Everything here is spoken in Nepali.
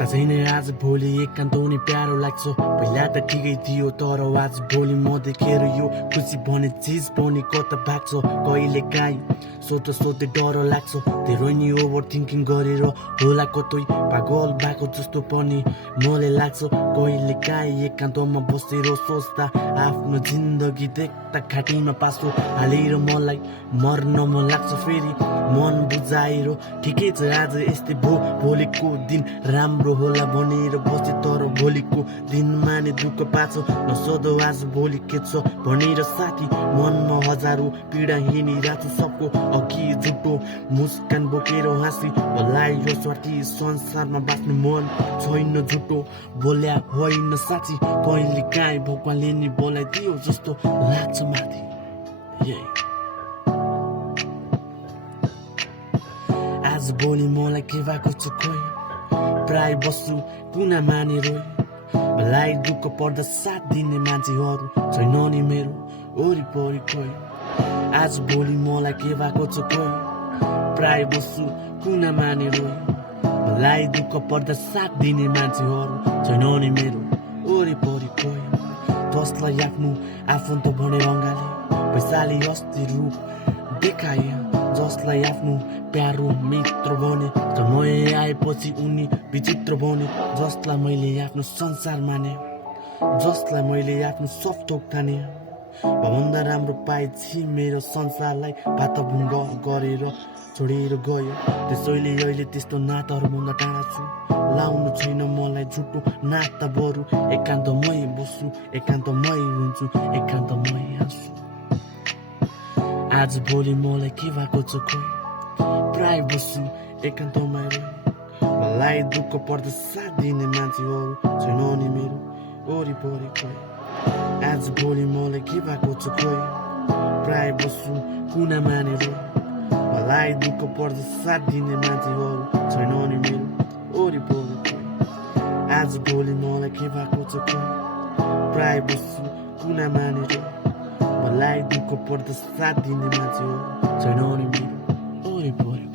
पत्ता छैन आज भोलि एकान्त हुने प्यारो लाग्छ। पहिला त ठिकै थियो तर आज भोलि म देखेर यो खुसी भने चिज पनि कता भाग्छ। कहिले काहीँ सोध्दै डर लाग्छ। धेरै नि ओभर थिङ्किङ गरेर होला कतै पागल भएको जस्तो पनि मलाई लाग्छ। कहिले काहीँ एकान्तमा बसेर सोच्दा आफ्नो जिन्दगी देख्दा घाँटीमा पासो हालेर मलाई मर्न मन लाग्छ। फेरि मन बुझाएर ठिकै छ आज यस्तै भोलिको दिन राम्रो होला भनेर बसे तर भोलिको दिनमा नै दुःख पाछ। नसोधो आज भोलि के छ भनेर साथी मनमा हजारौँ पीडा हिँडिरहेको छ। सबको अघि झुटो मुस्कान बोकेर हाँसी भलाइ यो स्वार्थी संसारमा बाँच्नु मन छैन झुटो बोल्या होइन साँची। कहिले काहीँ भगवानले नि बोलाइदियो जस्तो लाग्छ माथि। आज भोलि मलाई के भएको छ खोइ प्राय बस्छु कुना मानेर मलाई दुःख पर्दा साथ दिने मान्छेहरू छैन नि मेरो वरिपरि खोइ। आज भोलि मलाई के भएको छ खोइ प्राय बस्छु कुना मानेर मलाई दुःख पर्दा साथ दिने मान्छेहरू छैन नि मेरो वरिपरि खोइ। जसलाई आफ्नो आफन्त भनेर अँगाले पैसाले अस्ति रूप देखाए, जसलाई आफ्नो प्यारो मित्र बने समय आएपछि उनी विचित्र बने। जसलाई मैले आफ्नो संसार माने, जसलाई मैले आफ्नो सब थोक ठाने, भभन्दा राम्रो पाएछि मेरो संसारलाई भातभुङ्ग गरेर छोडेर गयो। त्यसैले अहिले त्यस्तो नाताहरूभन्दा टाढा छु। लाउनु छैन मलाई झुटो नाता बरु एकान्तमै बस्छु एकान्तमै हुन्छु एकान्तमै हाँस्छु। आज भोलि मलाई के भएको छ खोइ प्राय बस्छु एकान्तमै मलाई दुःख पर्दा साथ दिने मान्छेहरू छैन नि मेरो वरिपरि खोइ। आज भोलि मलाई के भएको छ खोइ प्राय बस्छु कुना मानेर मलाई दुःख पर्दा साथ दिने मान्छेहरू छैन नि मेरो वरिपरि खोइ। आज भोलि मलाई के भएको छ खोइ प्राय बस्छु कुना मानेर मलाई दुःख पर्दा साथ दिने मान्छेहरू छैन नि मेरो वरिपरि।